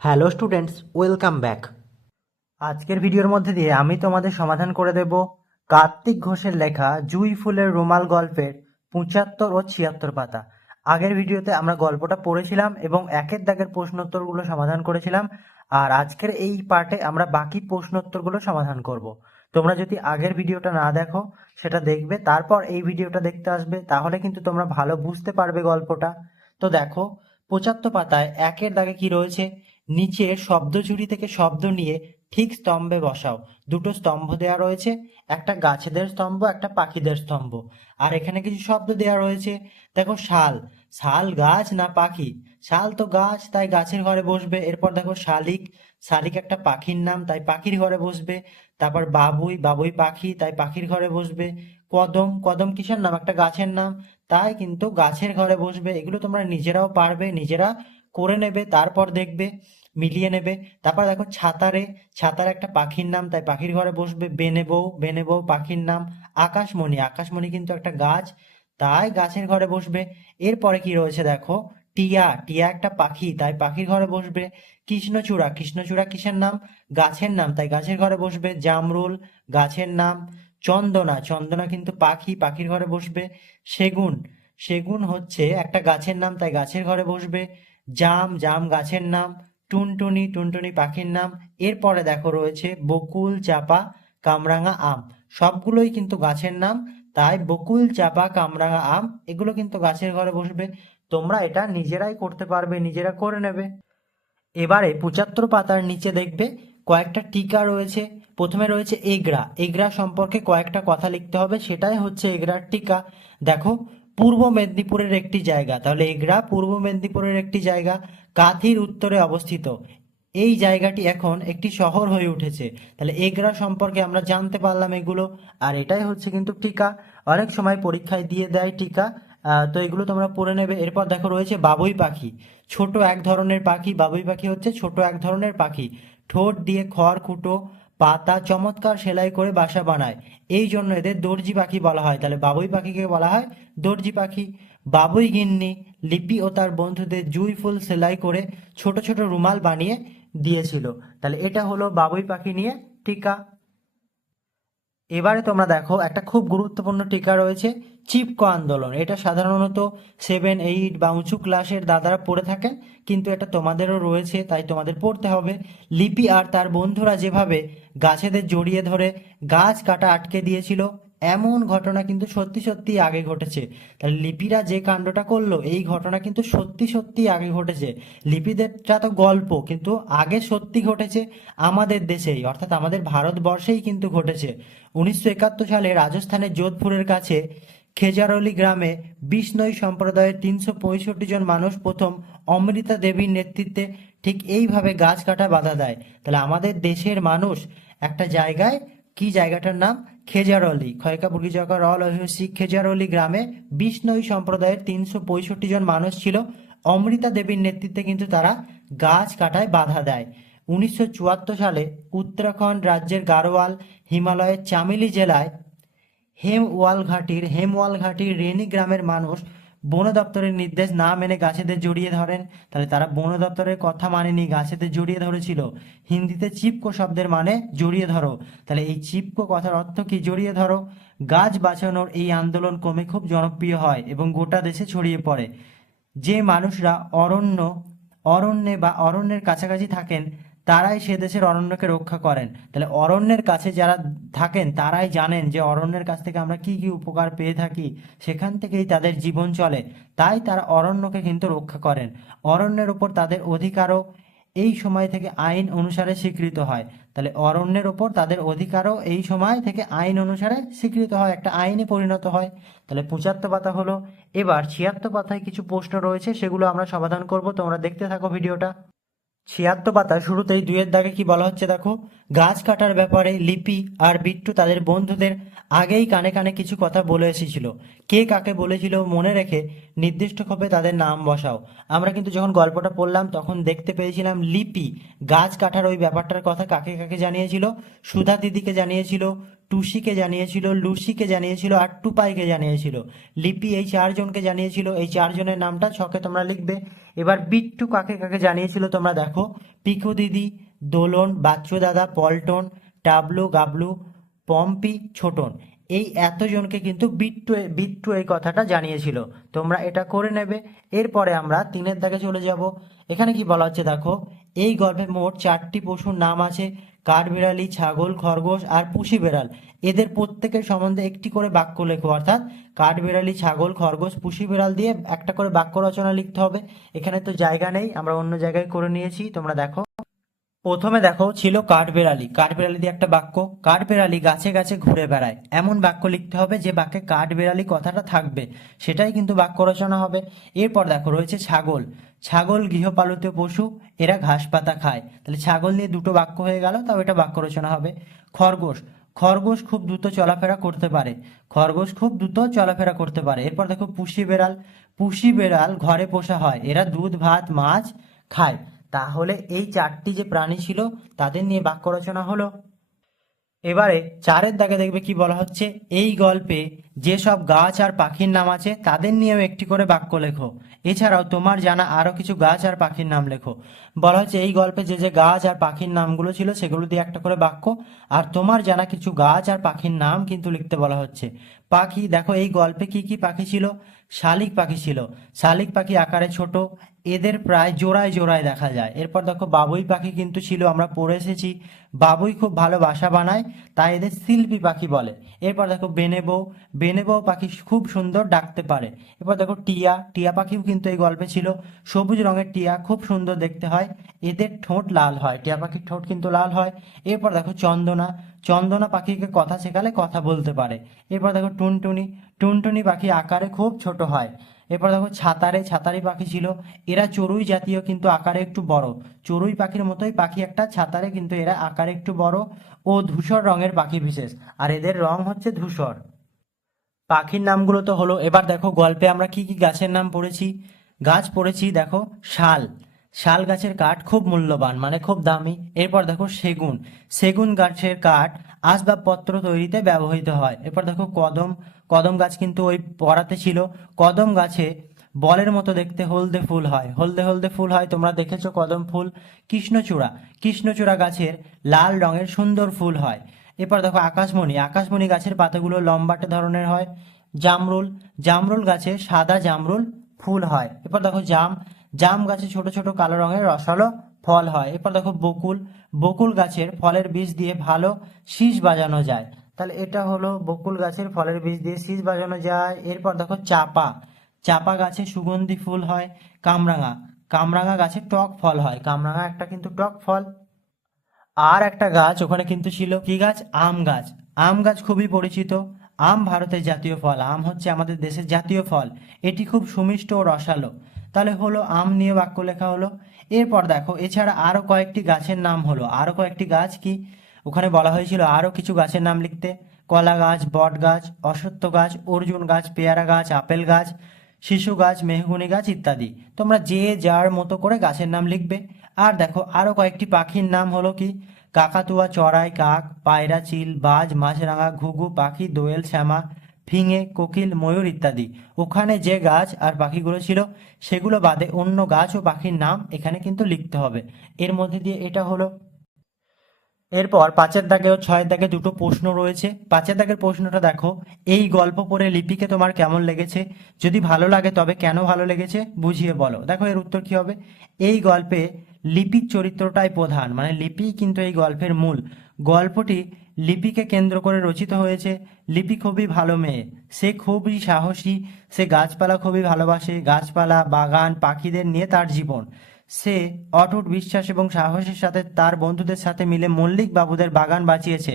Hello students, welcome back. আজকের ভিডিওর মধ্যে দিয়ে আমি তোমাদের সমাধান করে দেব কার্তিক ঘোষের লেখা জুই ফুলের রুমাল গল্পের পঁচাত্তর ও ছিয়াত্তর পাতা। আগের ভিডিওতে আমরা গল্পটা পড়েছিলাম এবং একের দাগের প্রশ্নোত্তরগুলো সমাধান করেছিলাম, আর আজকের এই পার্টে আমরা বাকি প্রশ্নোত্তরগুলো সমাধান করব। তোমরা যদি আগের ভিডিওটা না দেখো, সেটা দেখবে, তারপর এই ভিডিওটা দেখতে আসবে, তাহলে কিন্তু তোমরা ভালো বুঝতে পারবে গল্পটা। তো দেখো, পঁচাত্তর পাতায় একের দাগে কি রয়েছে? নিচের শব্দঝুড়ি থেকে শব্দ নিয়ে ঠিক স্তম্ভে বসাও। দুটো স্তম্ভ দেওয়া রয়েছে, একটা গাছেদের স্তম্ভ, একটা পাখিদের স্তম্ভ। আর এখানে কিছু শব্দ দেওয়া রয়েছে। দেখো শাল শাল গাছ না পাখি? শাল তো গাছ, তাই গাছের ঘরে বসবে। এরপর দেখো শালিক শালিক একটা পাখির নাম, তাই পাখির ঘরে বসবে। তারপর বাবুই বাবুই পাখি, তাই পাখির ঘরে বসবে। কদম কদম কিসের নাম? একটা গাছের নাম, তাই কিন্তু গাছের ঘরে বসবে। এগুলো তোমরা নিজেরাও পারবে, নিজেরা করে নেবে, তারপর দেখবে। মিলিয়ে নেবে। তারপর দেখো ছাতারে, ছাতার একটা পাখির নাম, তাই পাখির ঘরে বসবে বেনে বউ বেনে বউ পাখির নাম আকাশমণি। আকাশমণি কিন্তু একটা গাছ, তাই গাছের ঘরে বসবে। এরপরে কি রয়েছে দেখো, টিয়া টিয়া একটা পাখি, তাই পাখির ঘরে বসবে কৃষ্ণচূড়া। কৃষ্ণচূড়া কিসের নাম? গাছের নাম, তাই গাছের ঘরে বসবে জামরুল, গাছের নাম চন্দনা। চন্দনা কিন্তু পাখি, পাখির ঘরে বসবে সেগুন। সেগুন হচ্ছে একটা গাছের নাম, তাই গাছের ঘরে বসবে জাম জাম গাছের নাম টুনটুনি টুনটুনি পাখির নাম। এরপরে দেখো রয়েছে বকুল চাপা কামরাঙা আম। সবগুলোই কিন্তু গাছের নাম। তাই বকুল চাপা কামরাঙা আম, এগুলো কিন্তু গাছের ঘরে বসবে। তোমরা এটা নিজেরাই করতে পারবে, নিজেরা করে নেবে। এবারে পঁচাত্তর পাতার নিচে দেখবে কয়েকটা টিকা রয়েছে। প্রথমে রয়েছে এগরা। এগরা সম্পর্কে কয়েকটা কথা লিখতে হবে, সেটাই হচ্ছে এগরার টিকা। দেখো পূর্ব মেদিনীপুরের একটি জায়গা। তাহলে এগরা পূর্ব মেদিনীপুরের একটি জায়গা, কাথির উত্তরে অবস্থিত। এই জায়গাটি এখন একটি শহর হয়ে উঠেছে। তাহলে এগরা সম্পর্কে আমরা জানতে পারলাম এগুলো, আর এটাই হচ্ছে কিন্তু টিকা। অনেক সময় পরীক্ষায় দিয়ে দেয় টিকা। তো এগুলো তোমরা পড়ে নেবে। এরপর দেখো রয়েছে বাবুই পাখি। ছোট এক ধরনের পাখি। বাবুই পাখি হচ্ছে ছোট এক ধরনের পাখি। ঠোঁট দিয়ে খড় কুটো পাতা চমৎকার সেলাই করে বাসা বানায়। এই জন্য এদের দর্জি পাখি বলা হয়। তাহলে বাবুই পাখিকে বলা হয় দর্জি পাখি। বাবুই গিন্নি, লিপি ও তার বন্ধুদের জুই ফুল সেলাই করে ছোট ছোট রুমাল বানিয়ে দিয়েছিল। তাহলে এটা হলো বাবুই পাখি নিয়ে টিকা। এবারে তোমরা দেখো, একটা খুব গুরুত্বপূর্ণ টিকা রয়েছে, চিপকো আন্দোলন। এটা সাধারণত সেভেন এইট বা উঁচু ক্লাসের দাদারা পড়ে থাকে কিন্তু এটা তোমাদেরও রয়েছে, তাই তোমাদের পড়তে হবে। লিপি আর তার বন্ধুরা যেভাবে গাছেদের জড়িয়ে ধরে গাছ কাটা আটকে দিয়েছিল এমন ঘটনা কিন্তু সত্যি সত্যি আগে ঘটেছে। তাহলে লিপিরা যে কাণ্ডটা করল, এই ঘটনা কিন্তু সত্যি সত্যি আগে ঘটেছে। লিপিদেরটা তো গল্প, কিন্তু আগে সত্যি ঘটেছে আমাদের দেশেই, অর্থাৎ আমাদের ভারতবর্ষেই কিন্তু ঘটেছে। উনিশশো একাত্তর সালে রাজস্থানের যোধপুরের কাছে খেজারলি গ্রামে বিষ্ণই সম্প্রদায়ের তিনশো পঁয়ষট্টি জন মানুষ প্রথম অমৃতা দেবীর নেতৃত্বে ঠিক এইভাবে গাছ কাটা বাধা দেয়। তাহলে আমাদের দেশের মানুষ একটা জায়গায় কি জায়গাটার নাম? খেজারলি। খয়কা বুর্গি জকা রল অহিসি খেজারলি গ্রামে বিষ্ণই সম্প্রদায়ের তিনশো পঁয়ষট্টি জন মানুষ ছিল। অমৃতা দেবীর নেতৃত্বে কিন্তু তারা গাছ কাটায় বাধা দেয়। উনিশশো চুয়াত্তর সালে উত্তরাখণ্ড রাজ্যের গারোয়াল হিমালয়ের চামেলি জেলায় হেমওয়াল ঘাটির হেমওয়াল ঘাটির রেনি গ্রামের মানুষ বন দপ্তরের নির্দেশ না মেনে গাছেদের জড়িয়ে ধরেন। তাহলে তারা বন দপ্তরের কথা মানেনি, গাছেদের জড়িয়ে ধরেছিল। হিন্দিতে চিপকো শব্দের মানে জড়িয়ে ধরো। তাহলে এই চিপকো কথার অর্থ কি? জড়িয়ে ধরো। গাছ বাঁচানোর এই আন্দোলন ক্রমে খুব জনপ্রিয় হয় এবং গোটা দেশে ছড়িয়ে পড়ে। যে মানুষরা অরণ্য, অরণ্যে বা অরণ্যের কাছাকাছি থাকেন তারাই সে দেশের অরণ্যকে রক্ষা করেন। তাহলে অরণ্যের কাছে যারা থাকেন, তারাই জানেন যে অরণ্যের কাছ থেকে আমরা কি কি উপকার পেয়ে থাকি, সেখান থেকেই তাদের জীবন চলে। তাই তারা অরণ্যকে কিন্তু রক্ষা করেন। অরণ্যের ওপর তাদের অধিকারও এই সময় থেকে আইন অনুসারে স্বীকৃত হয়। তাহলে অরণ্যের ওপর তাদের অধিকারও এই সময় থেকে আইন অনুসারে স্বীকৃত হয়, একটা আইনে পরিণত হয়। তাহলে পঁচাত্তর পাতা হলো। এবার ছিয়াত্তর পাতায় কিছু প্রশ্ন রয়েছে, সেগুলো আমরা সমাধান করব। তোমরা দেখতে থাকো ভিডিওটা। ছিয়াত্তর পাতা শুরুতেই দুয়ের দাগে কি বলা হচ্ছে দেখো? গাছ কাটার ব্যাপারে লিপি আর বিট্টু তাদের বন্ধুদের আগেই কানে কানে কিছু কথা বলে এসেছিল। কে কাকে বলেছিল মনে রেখে নির্দিষ্ট ক্ষোভে তাদের নাম বসাও। আমরা কিন্তু যখন গল্পটা পড়লাম, তখন দেখতে পেয়েছিলাম লিপি গাছ কাটার ওই ব্যাপারটার কথা কাকে কাকে জানিয়েছিল? সুধা দিদিকে জানিয়েছিল টুসিকে জানিয়েছিল, লুসিকে জানিয়েছিল, আর টুপাইকে জানিয়েছিল। লিপি এই চারজনকে জানিয়েছিল। এই চারজনের নামটা ছকে তোমরা লিখবে। এবার বিট্টু কাকে কাকে জানিয়েছিল তোমরা দেখো। পিকু দিদি, দোলন, বাচ্চু দাদা, পল্টন, টাবলু, গাবলু, পম্পি, ছোটন। এই এতজনকে কিন্তু বিট্টু বিট্টু এই কথাটা জানিয়েছিল। তোমরা এটা করে নেবে। এরপরে আমরা তিনের দাগে চলে যাব। এখানে কি বলা হচ্ছে দেখো? এই গল্পে মোট চারটি পশুর নাম আছে, কাঠবিড়ালি, ছাগল, খরগোশ আর পুষি বেড়াল। এদের প্রত্যেকের সম্বন্ধে একটি করে বাক্য লেখো, অর্থাৎ কাঠবিড়ালি, ছাগল, খরগোশ, পুষি বেড়াল দিয়ে একটা করে বাক্য রচনা লিখতে হবে। এখানে তো জায়গা নেই, আমরা অন্য জায়গায় করে নিয়েছি, তোমরা দেখো। প্রথমে দেখো, ছিল কাঠবেড়ালি। কাঠবেড়ালি দিয়ে একটা বাক্য, কাঠবেড়ালি গাছে গাছে ঘুরে বেড়ায়। এমন বাক্য লিখতে হবে যে বাক্যে কাঠবেড়ালি কথাটা থাকবে, সেটাই কিন্তু বাক্য রচনা হবে। এরপর দেখো, রয়েছে ছাগল। ছাগল গৃহপালিত পশু, এরা ঘাস পাতা খায়। তাহলে ছাগল নিয়ে দুটো বাক্য হয়ে গেল, তাও এটা বাক্য রচনা হবে। খরগোশ খরগোশ খুব দ্রুত চলাফেরা করতে পারে। খরগোশ খুব দ্রুত চলাফেরা করতে পারে। এরপর দেখো পুষি বেড়াল পুষি বেড়াল ঘরে পোষা হয়। এরা দুধ, ভাত, মাছ খায়। তাহলে এই চারটি যে প্রাণী ছিল, তাদের নিয়ে বাক্য রচনা হলো। এবারে চারের দাগে দেখবে কি বলা হচ্ছে? এই গল্পে যেসব গাছ আর পাখির নাম আছে, তাদের নিয়েও একটি করে বাক্য লেখো। এছাড়াও তোমার জানা আরও কিছু গাছ আর পাখির নাম লেখো। বলা হচ্ছে এই গল্পে যে যে গাছ আর পাখির নামগুলো ছিল, সেগুলো দিয়ে একটা করে বাক্য, আর তোমার জানা কিছু গাছ আর পাখির নাম কিন্তু লিখতে বলা হচ্ছে। পাখি, দেখো, এই গল্পে কি কি পাখি ছিল? শালিক পাখি ছিল। শালিক পাখি আকারে ছোট, এদের প্রায় জোড়ায় জোড়ায় দেখা যায়। এরপর দেখো, বাবুই পাখি কিন্তু ছিল, আমরা পড়ে এসেছি। বাবুই খুব ভালো বাসা বানায়, তাই এদের শিল্পী পাখি বলে। এরপর দেখো, বেনে বেনেবো বেনেবো পাখি খুব সুন্দর ডাকতে পারে। এরপর দেখো টিয়া টিয়া পাখিও কিন্তু এই গল্পে ছিল। সবুজ রঙের টিয়া খুব সুন্দর দেখতে হয়। এদের ঠোঁট লাল হয়, টিয়া পাখির ঠোঁট কিন্তু লাল হয়। এরপর দেখো চন্দনা চন্দনা পাখিকে কথা শেখালে কথা বলতে পারে। এরপর দেখো টুনটুনি টুনটুনি পাখি আকারে খুব ছোট হয়। এরপর দেখো ছাতারে, ছাতারি পাখি ছিল। এরা চড়ুই জাতীয় কিন্তু আকারে একটু বড়। চড়ুই পাখির মতোই পাখি একটা, ছাতারে কিন্তু এরা আকারে একটু বড় ও ধূসর রঙের পাখি বিশেষ। আর এদের রং হচ্ছে ধূসর। পাখির নামগুলো তো হলো, এবার দেখো গল্পে আমরা কি কি গাছের নাম পড়েছি। গাছ পড়েছি, দেখো, শাল। শাল গাছের কাঠ খুব মূল্যবান মানে খুব দামি। এরপর দেখো সেগুন। সেগুন গাছের কাঠ আসবাবপত্র তৈরিতে ব্যবহৃত হয়। এরপর দেখো কদম। কদম গাছ কিন্তু ওই পড়াতে ছিল। কদম গাছে বলের মতো দেখতে হলদে ফুল হয়। হলদে হলদে ফুল হয়, তোমরা দেখেছ কদম ফুল। কৃষ্ণচূড়া। কৃষ্ণচূড়া গাছের লাল রঙের সুন্দর ফুল হয়। এরপর দেখো আকাশমণি। আকাশমণি গাছের পাতাগুলো লম্বাটে ধরনের হয়। জামরুল। জামরুল গাছে সাদা জামরুল ফুল হয়। এরপর দেখো জাম। জাম গাছে ছোট ছোট কালো রঙের রসালো ফল হয়। এরপর দেখো বকুল। বকুল গাছের ফলের বীজ দিয়ে ভালো শীষ বাজানো যায়। তাহলে এটা হলো বকুল গাছের ফলের বীজ দিয়ে শীষ বাজানো যায়। এরপর দেখো চাপা। চাপা গাছে সুগন্ধি ফুল হয়। কামরাঙা। কামরাঙা গাছে টক ফল হয়। কামরাঙা একটা কিন্তু টক ফল। আর একটা গাছ, ওখানে কিন্তু ছিল কি গাছ? আম গাছ। আম গাছ খুবই পরিচিত। আম ভারতের জাতীয় ফল। আম হচ্ছে আমাদের দেশের জাতীয় ফল। এটি খুব সুমিষ্ট ও রসালো। তাহলে হলো, আম নিয়ে বাক্য লেখা হলো। এরপর দেখো, এছাড়া আরও কয়েকটি গাছের নাম হলো। আরও কয়েকটি গাছ কি? ওখানে বলা হয়েছিল আরও কিছু গাছের নাম লিখতে। কলা গাছ, বট গাছ, অশ্বত্থ গাছ, অর্জুন গাছ, পেয়ারা গাছ, আপেল গাছ শিশু গাছ, মেহগুনি গাছ ইত্যাদি। তোমরা যে যার মতো করে গাছের নাম লিখবে। আর দেখো, আরও কয়েকটি পাখির নাম হলো কি? কাকাতুয়া, চড়াই, কাক, পায়রা, চিল, বাজ, মাছরাঙা, ঘুঘু, পাখি, দোয়েল, শ্যামা, ফিঙে, কোকিল, ময়ূর ইত্যাদি। ওখানে যে গাছ আর পাখিগুলো ছিল, সেগুলো বাদে অন্য গাছ ও পাখির নাম এখানে কিন্তু লিখতে হবে। এর মধ্যে দিয়ে এটা হলো এরপর পাঁচের দাগে ও ছয়ের দাগে দুটো প্রশ্ন রয়েছে। পাঁচের দাগের প্রশ্নটা দেখো, এই গল্প পড়ে লিপিকে তোমার কেমন লেগেছে? যদি ভালো লাগে তবে কেন ভালো লেগেছে? বুঝিয়ে বলো। দেখো এর উত্তর কি হবে? এই গল্পে লিপির চরিত্রটাই প্রধান মানে লিপি কিন্তু এই গল্পের মূল। গল্পটি লিপিকে কেন্দ্র করে রচিত হয়েছে। লিপি খুবই ভালো মেয়ে। সে খুবই সাহসী, সে গাছপালা খুবই ভালোবাসে। গাছপালা, বাগান, পাখিদের নিয়ে তার জীবন। সে অটুট বিশ্বাস এবং সাহসের সাথে তার বন্ধুদের সাথে মিলে মল্লিক বাবুদের বাগান বাঁচিয়েছে।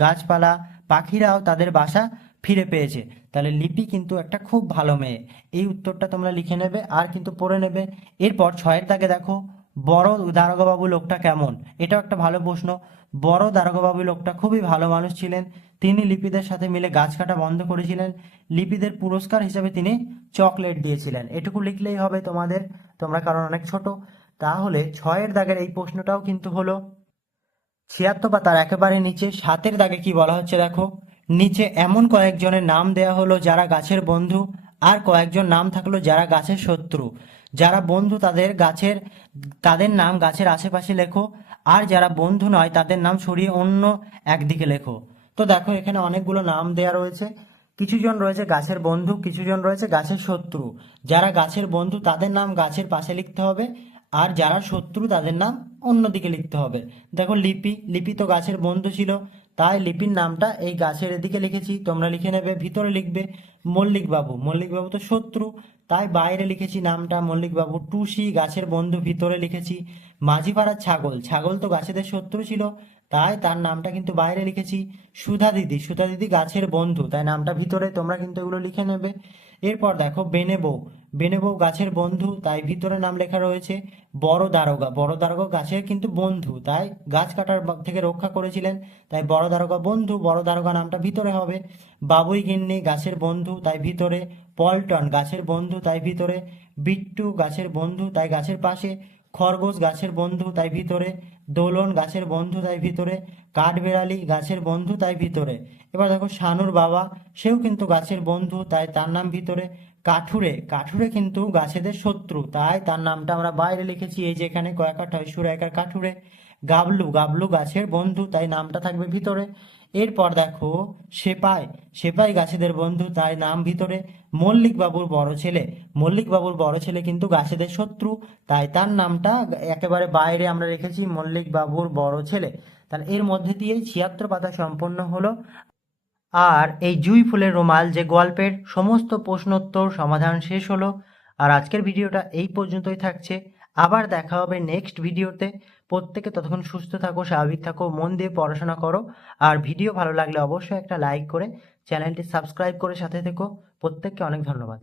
গাছপালা, পাখিরাও তাদের বাসা ফিরে পেয়েছে। তাহলে লিপি কিন্তু একটা খুব ভালো মেয়ে। এই উত্তরটা তোমরা লিখে নেবে আর কিন্তু পড়ে নেবে। এরপর ছয়ের তাকে দেখো। বড় দারোগাবাবু লোকটা কেমন? এটাও একটা ভালো প্রশ্ন। বড় দারোগাবাবু লোকটা খুবই ভালো মানুষ ছিলেন। তিনি লিপিদের সাথে মিলে গাছ কাটা বন্ধ করেছিলেন। লিপিদের পুরস্কার হিসেবে তিনি চকলেট দিয়েছিলেন। এটুকু লিখলেই হবে তোমাদের, তোমরা কারণ অনেক ছোট। তাহলে ছয়ের দাগের এই প্রশ্নটাও কিন্তু হলো, ছিয়াত্তর বা তার একেবারে নিচে, সাতের দাগে কি বলা হচ্ছে দেখো? নিচে এমন কয়েকজনের নাম দেয়া হলো যারা গাছের বন্ধু, আর কয়েকজন নাম থাকল যারা গাছের শত্রু। যারা বন্ধু তাদের গাছের, তাদের নাম গাছের আশেপাশে লেখো, আর যারা বন্ধু নয় তাদের নাম সরিয়ে অন্য একদিকে লেখো। তো দেখো, এখানে অনেকগুলো নাম দেয়া রয়েছে। কিছুজন রয়েছে গাছের বন্ধু, কিছুজন রয়েছে গাছের শত্রু। যারা গাছের বন্ধু তাদের নাম গাছের পাশে লিখতে হবে, আর যারা শত্রু তাদের নাম অন্যদিকে লিখতে হবে। দেখো, লিপি লিপি তো গাছের বন্ধু ছিল। তাই লিপির নামটা এই গাছের এদিকে লিখেছি। তোমরা লিখে নেবে, ভিতরে লিখবে মল্লিকবাবু। মল্লিকবাবু মল্লিক বাবু তো শত্রু, তাই বাইরে লিখেছি নামটা মল্লিকবাবু। টুসি, গাছের বন্ধু, ভিতরে লিখেছি মাঝিপাড়ার ছাগল। ছাগল তো গাছেদের শত্রু ছিল তাই তার নামটা কিন্তু বাইরে লিখেছি সুধা দিদি। সুধা দিদি গাছের বন্ধু। তাই নামটা ভিতরে তোমরা কিন্তু এগুলো লিখে নেবে। এরপর দেখো বেনে বউ বেনে বউ গাছের বন্ধু, তাই ভিতরে নাম লেখা রয়েছে বড় দারোগা। বড় দারোগা গাছের কিন্তু বন্ধু। তাই গাছ কাটার থেকে রক্ষা করেছিলেন। তাই বড় দারোগা বন্ধু, বড় দারোগা নামটা ভিতরে হবে। বাবুই গিন্নি গাছের বন্ধু, তাই ভিতরে পল্টন গাছের বন্ধু, তাই ভিতরে বিট্টু গাছের বন্ধু, তাই গাছের পাশে খরগোশ গাছের বন্ধু তাই ভিতরে, দোলন গাছের বন্ধু তাই ভিতরে, কাঠবেড়ালি গাছের বন্ধু তাই ভিতরে। এবার দেখো শানুর বাবা, সেও কিন্তু গাছের বন্ধু, তাই তার নাম ভিতরে কাঠুরে। কাঠুরে কিন্তু গাছেদের শত্রু, তাই তার নামটা আমরা বাইরে লিখেছি, এই যেখানে কয়েকার হয় সুর একার কাঠুরে গাবলু গাবলু গাছের বন্ধু, তাই নামটা থাকবে ভিতরে। এরপর দেখো, সেপাই সেপাই গাছেদের বন্ধু, তাই নাম ভিতরে। মল্লিক বাবুর বড় ছেলে মল্লিক বাবুর বড় ছেলে কিন্তু গাছেদের শত্রু, তাই তার নামটা একেবারে বাইরে আমরা রেখেছি মল্লিক বাবুর বড় ছেলে। তাহলে এর মধ্যে দিয়েই ছিয়াত্তর পাতা সম্পন্ন হলো। আর এই জুঁই ফুলের রুমাল যে গল্পের সমস্ত প্রশ্নোত্তর সমাধান শেষ হলো। আর আজকের ভিডিওটা এই পর্যন্তই থাকছে। আবার দেখা হবে নেক্সট ভিডিওতে প্রত্যেকে ততক্ষণ সুস্থ থাকো, স্বাভাবিক থাকো, মন দিয়ে পড়াশোনা করো। আর ভিডিও ভালো লাগলে অবশ্যই একটা লাইক করে চ্যানেলটি সাবস্ক্রাইব করে সাথে থেকো। প্রত্যেককে অনেক ধন্যবাদ।